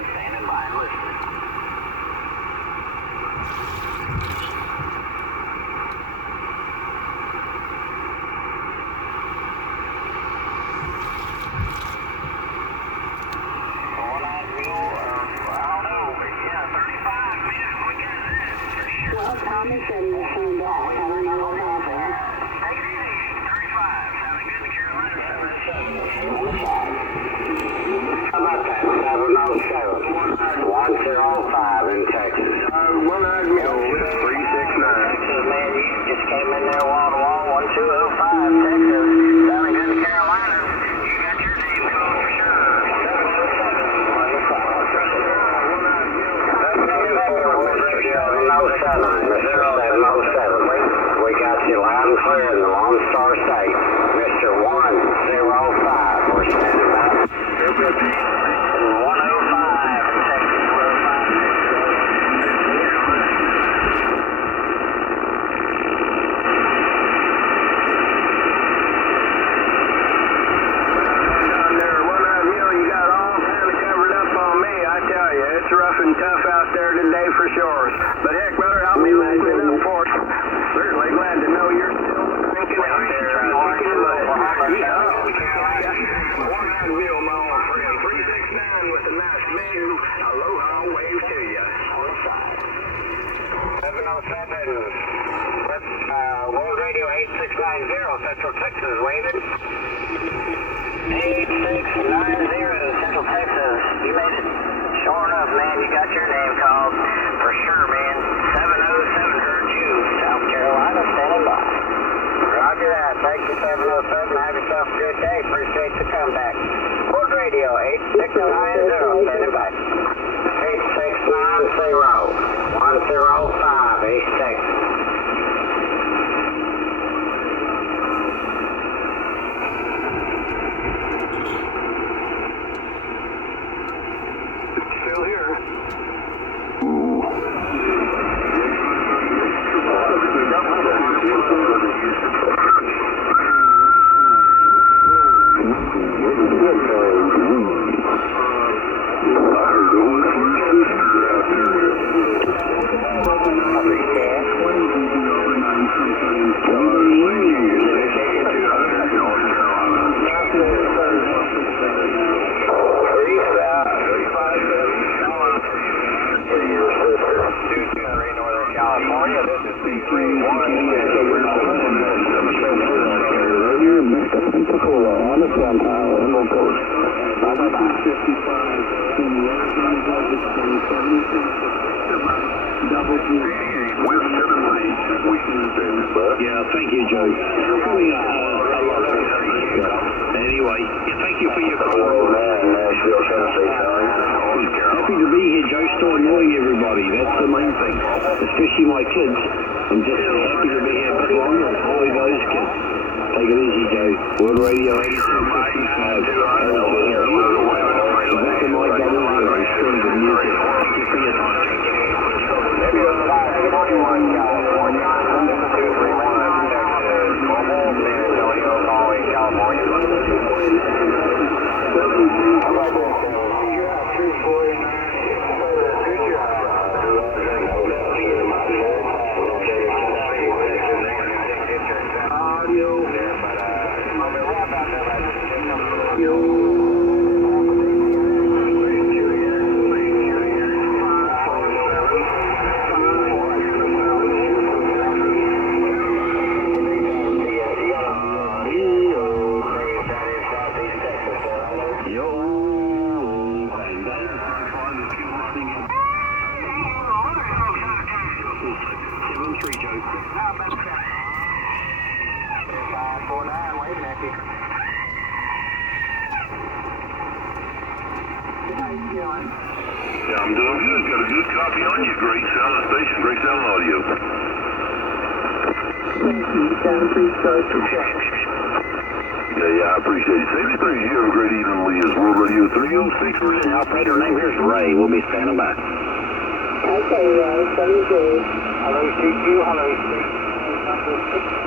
standing by and listening. Thomas and you found out. I don't know what happened. Take it easy. 35. Sounding good in Carolina. 707. How about that? 707. 105 in Texas. 100 mil. 369. Texas, man, you just came in there wall to wall. 1205 Texas. Sounding good in Carolina. You got your name called for sure. 707. We got you loud and clear in the Lone Star State. Mr. 105. We're standing by. 105 in Texas. 105. You got all kind of covered up on me, I tell you. It's rough and tough out there today for sure. But heck, brother, I'll be listening up for it. Certainly glad to know you're still thinking out there. View, my old friend. 369 with a nice big aloha wave to you on the side. 707. That's World Radio 8690, Central Texas, waving. 8690, Central Texas. You made it. Sure enough, man, you got your name called. For sure, man. 707 heard you. South Carolina, standing by. Roger that. Thank you, 707. Have yourself a good day. Appreciate the comeback. World Radio 8690, standing by. 8690, 105, East Texas. Still here. Yeah, thank you, Joe. Anyway, thank you for your call. Happy to be here, Joe. Still annoying everybody. That's the main thing. Especially my kids. I'm just happy to be here a bit longer and avoid those kids. Take it easy, Joe. World Radio 8255. The back of my double zero streams of music. Thank you for your time. Yeah, I'm doing good. Got a good copy on you. Great sound station, great sound audio. Yeah, I appreciate it. 73, you have a great evening, Lee. Is World Radio 306. Operator name here's Ray. We'll be standing by. Okay, Ray. 73. Hello, CQ. Hello, number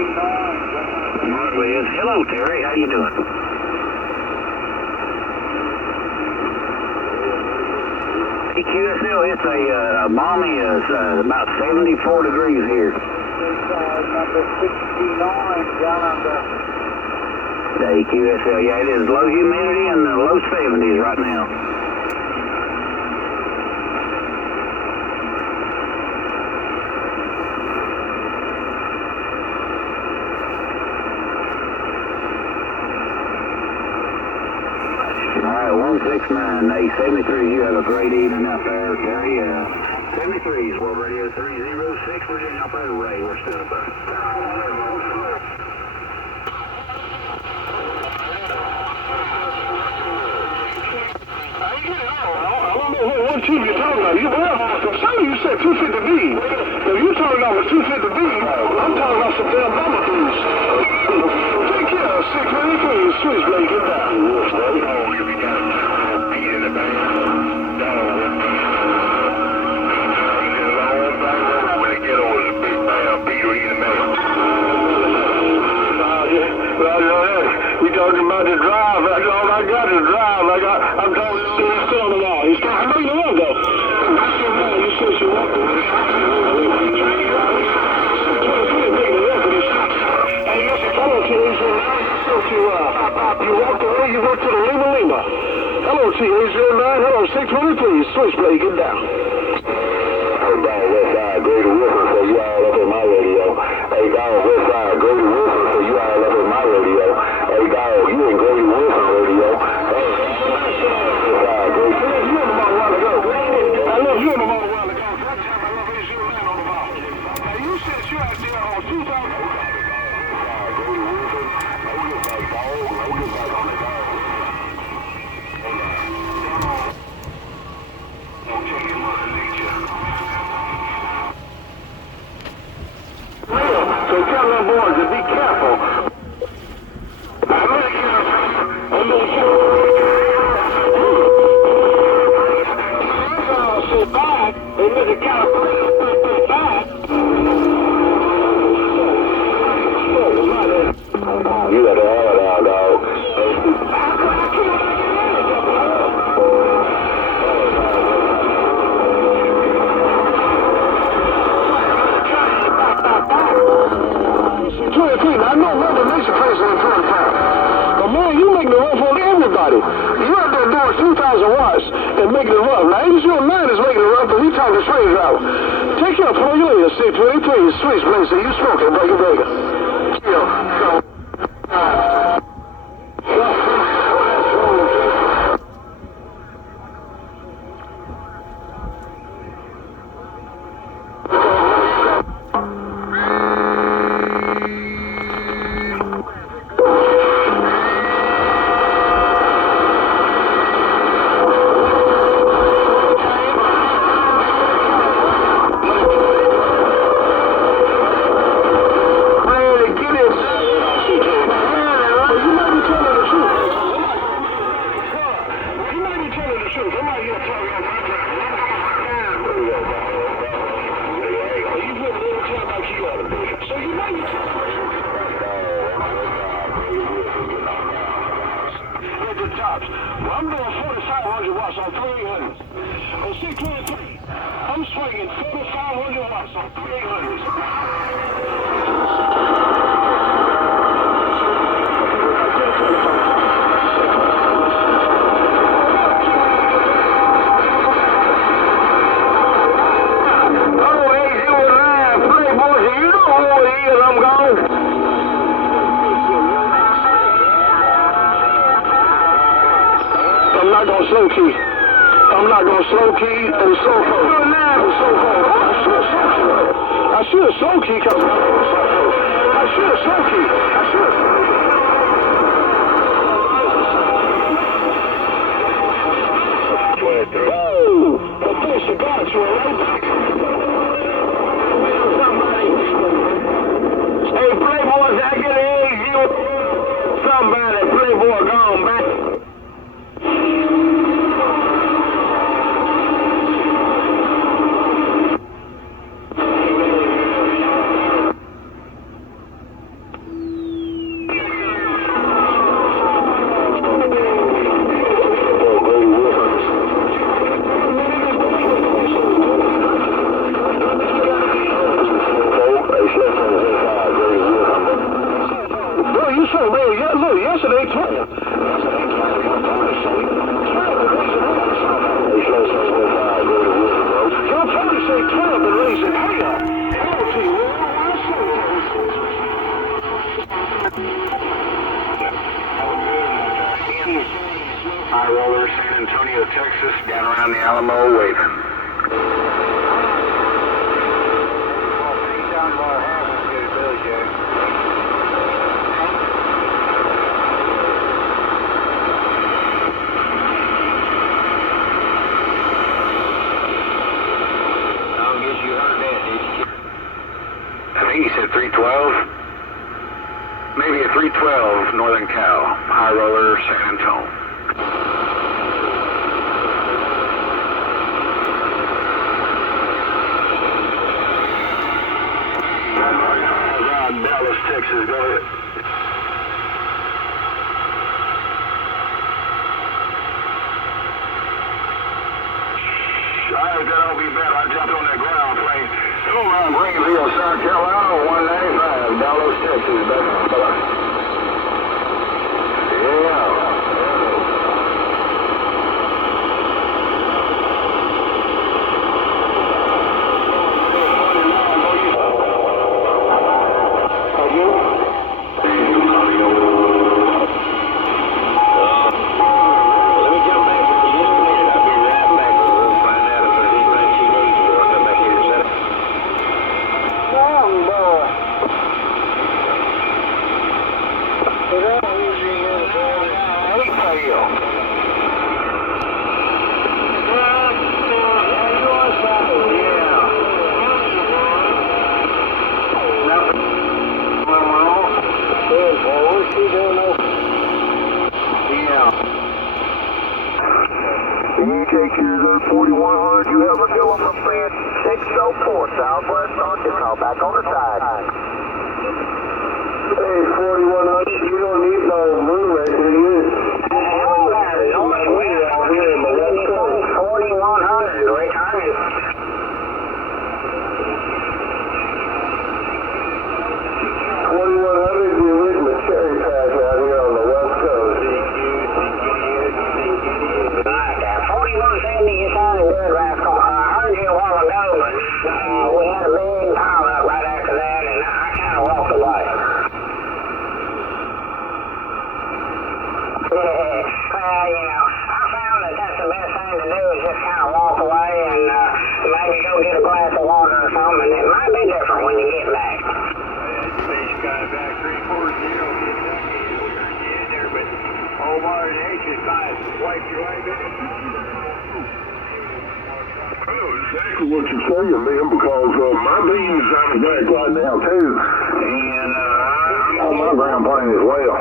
69. Liz. Hello, Terry. How you doing? Hey, QSL, it's a balmy, about 74 degrees here. Number 69 down under. Hey, QSL, yeah, it is low humidity and the low 70s right now. Alright, 169, hey, 73, you have a great evening out there, Terry. 73's World Radio 306, Virginia Operator Ray, we're standing by. I don't know what tube you're talking about. You were awesome. Some of you said 250B. If you talking about 250B, I'm talking about some damn Bama dudes. Take care. 623, Switchblade, get down. We talking about the drive. That's all I got is drive. I'm talking to he's still on the wall. He's still making the run though. You said she walked away. Hey, listen, hello to Asia 9. You walked away, you went to the Lima. Hello to Asia 9. Hello, 620, please. Switchblade, get down. Hey, dog, Westside, Grady Wilson, so you all up in my radio. Hey, dog, Westside, Grady Wilson, so you all up in my radio. Hey, dog, you in Grady Wilson radio. Hey, Westside, Grady. You in the ball a while ago. I love you in the ball a while ago. One time I love Asia 9 on the ball. Now, you said you out there on 2000. Grady Wilson, no good back, dog, no good back on the dog. So tell them boys to be careful. So bad, they make it kind of bad. You got the hard out, dog. I know Mother Nature plays an important part. But man, you making it rough on everybody. You out there doing 2,000 watts and making it rough. Now, 809 is making it rough, but we talking to train driver. Take care, plug your later, 620, please. Switchblade, so you smoking, break it. I'm doing 4,500 watts on 3,800. On 623, I'm swinging 4,500 watts on 3,800. I'm not gonna slow key. I'm not gonna slow key and slow code. I should have slow key because I should have slow key. Woo! The push the guards were right. Hey, Playboys, I get an AZ. Somebody, Playboy gone back. Texas, down around the Alamo waving. Down by half and get a Billy Joe. I think he said 312. Maybe a 312 Northern Cal. High roller, San Antonio. Around Dallas, Texas. Go ahead. Alright, that'll be better. I jumped on that ground plane. Go around Greenville, South Carolina, 195, Dallas, Texas. Yeah. EKQ 4100, you have a good one from Fred 604 Southwest Arkansas, back on the side. Hey, 4100, you don't need no moon racing, do you? Hell, out here in the West Coast. 4100, Rick Hines. 4100, you're reading the cherry patch out here on the West Coast. 4170, you sounded good, Rascal. I heard you a while ago, but we had a big pile up right after that, and I kind of walked away. Well, you know, I found that that's the best thing to do is just kind of walk away and maybe go get a glass of water or something, and it might be different when you get back. Back 340, Kentucky, we're going to get in there, but Omar and H is fine. Wipe your way back. I know exactly what you're saying, man, because my beam is out of back right now, too. And I'm on my ground plane as well.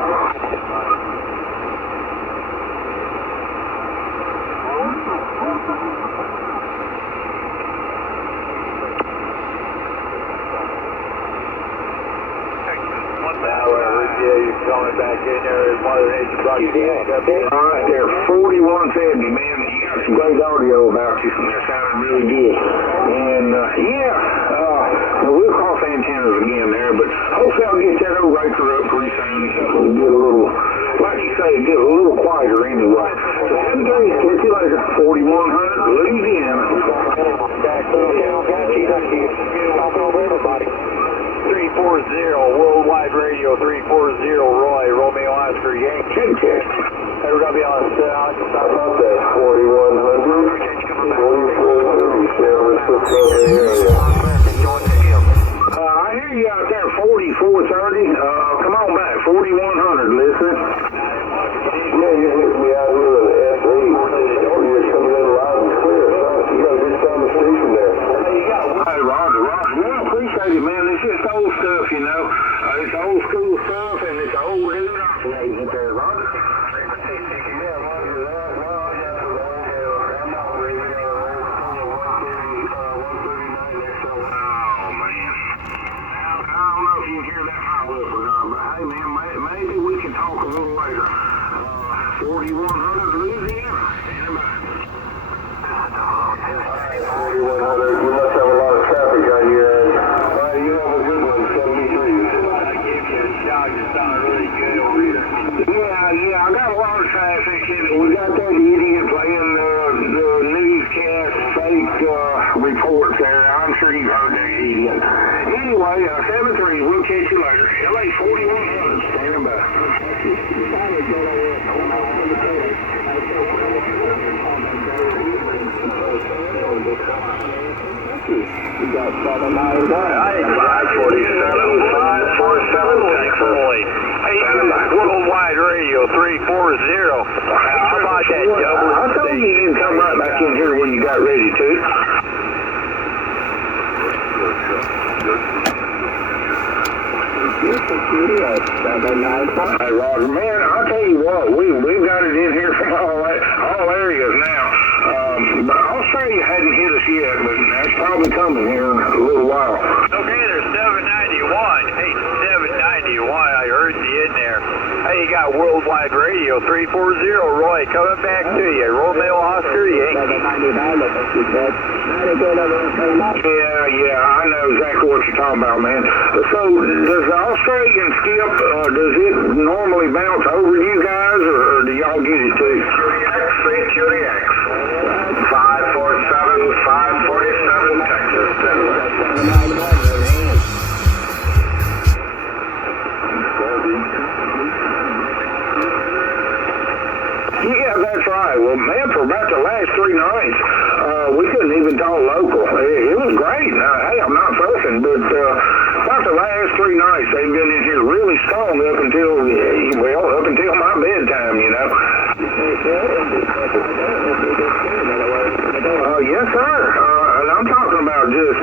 You're coming back in there, Mother Nature brought you back up here. All right, there, 4170, man. You got some great audio about you, and that sounded really good. And, we'll cross antennas again there, but hopefully I'll get that old racer up pretty soon. We'll get a little, like you say, get a little quieter anyway. So have a good day. Catch you later. 4100, Louisiana. Everybody. 340, Worldwide Radio 340, Roy, Romeo Oscar, Yankee. Check. Hey, we're going to be on Alex. Okay, 4100, 4437, I hear you out there, 4430. Come on back, 4100, listen. Yeah, you hit me out here with the SE. You're coming in loud and clear. You got a good sound the station there. Hey, Roger. Yeah, I appreciate it, man. It's just old stuff, you know. It's old school stuff, and it's old dude operating it there, Roger. Yeah, Roger that. I'm not reading it. I don't know if you can hear that pile up or not, but hey, man, maybe we can talk a little later. 4100 Louisiana, standing by. 4100, you must have a lot of traffic out here. You have a good one, 73. I gave you a shout, you sound really good over here. Yeah, I got a lot of traffic, and we got that idiot playing the newscast fake reports there. I'm sure you've heard that idiot. Anyway, 73, we'll catch you later. LA 4100, standing by. You got 791. Hey, 547, 547, Texas. Hey, Worldwide Radio 340. How about that double? I told you you'd come right back in here when you got ready to. Hey, Roger, man, I'll tell you what, we've got it in here from all areas now. But Australia hadn't hit us yet, but that's probably coming here in a little while. Okay, there's 791. Hey, 791. I heard you in there. Hey, you got Worldwide Radio 340. Roy, coming back to you. Romeo Oscar Yankee. Yeah, I know exactly what you're talking about, man. So, does the Australian skip, does it normally bounce over you guys, or do y'all get it too? QDX. 547, 547, Texas. Yeah, that's right. Well, man, for about the last 3 nights, we couldn't even talk local. It was great. Hey, I'm not fussing, but about the last 3 nights, they've been in here really strong up until my bedtime, you know. Yes, sir. And I'm talking about just,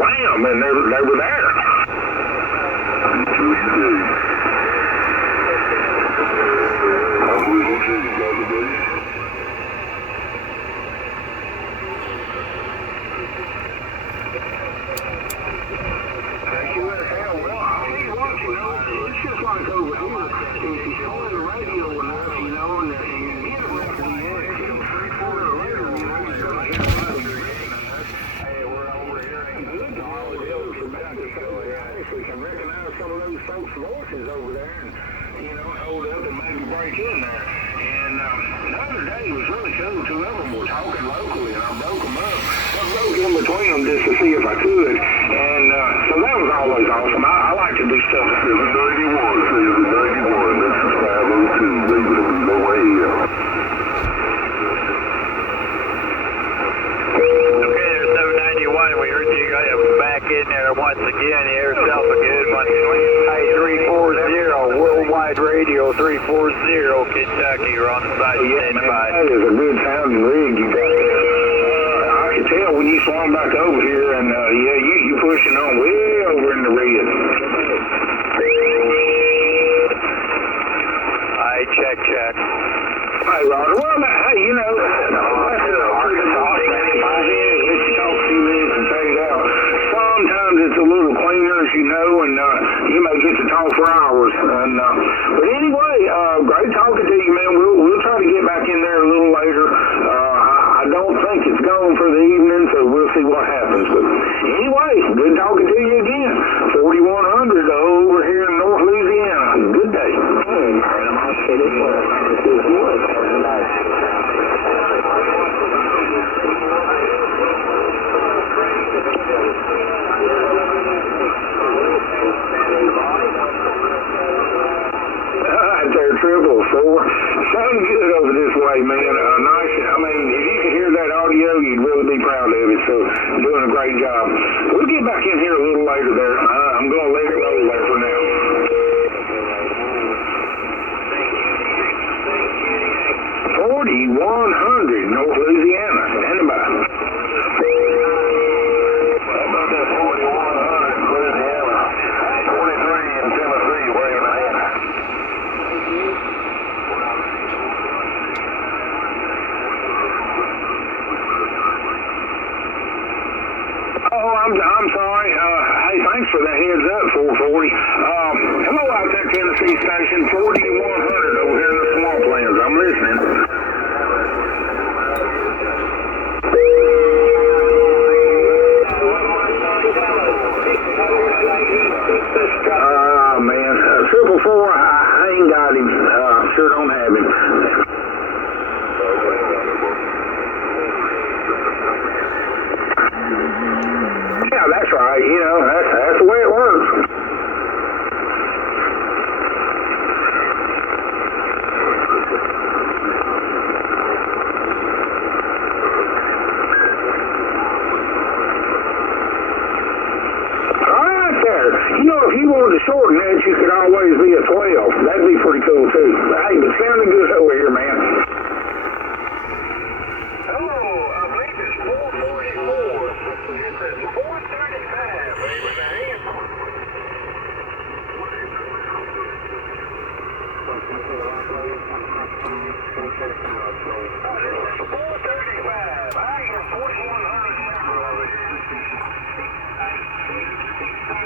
wham, and they were there. Voices over there and, hold up and maybe break in there. And the other day was really cool. 2 of them were talking locally, and I broke them up. I broke in between them just to see if I could. And so that was always awesome. I like to do stuff like that. 91, this is 502, leaving it no way here. Okay, there's 791. We heard you guys back in there once again. You hear yourself a good one. Hey, 340, Worldwide Radio 340, Kentucky. You're on the side standing by. That is a good sounding rig you got. I could tell when you swung back over here, and you pushing on way over in the red. Hey, check. Hey, Roger. Well, hey, Arkansas, my head, let you talk a few minutes and take it out. Sometimes it's a little cleaner, as you know, and you may get to talk for hours. And but anyway, great talking to you, man. We'll try to get back in there a little later. I don't think it's gone for the evening, so we'll see what happens. But anyway, good talking to you again. 4100 over here in North Louisiana. Good day. There, 444. Sounds good over this way, man. Nice. If you could hear that audio, you'd really be proud of it. So, doing a great job. We'll get back in here a little later there. I'm going to let it roll there for now. 4100 North Louisiana. Standing by. How about that 4100 Louisiana? 43 in Tennessee, where you at? I'm sorry. Hey, thanks for the heads up, 440. Hello out there, Tennessee station, 4100 over here in the swamplands. I'm listening. Man, 444, I ain't got him. Sure don't have him. Yeah, that's right. That's the way it works. wanted to shorten that, you could always be a 12. That'd be pretty cool too. Hey, but sounding good over here, man. Hello, I believe it's 444. It's 435, baby, man. 435.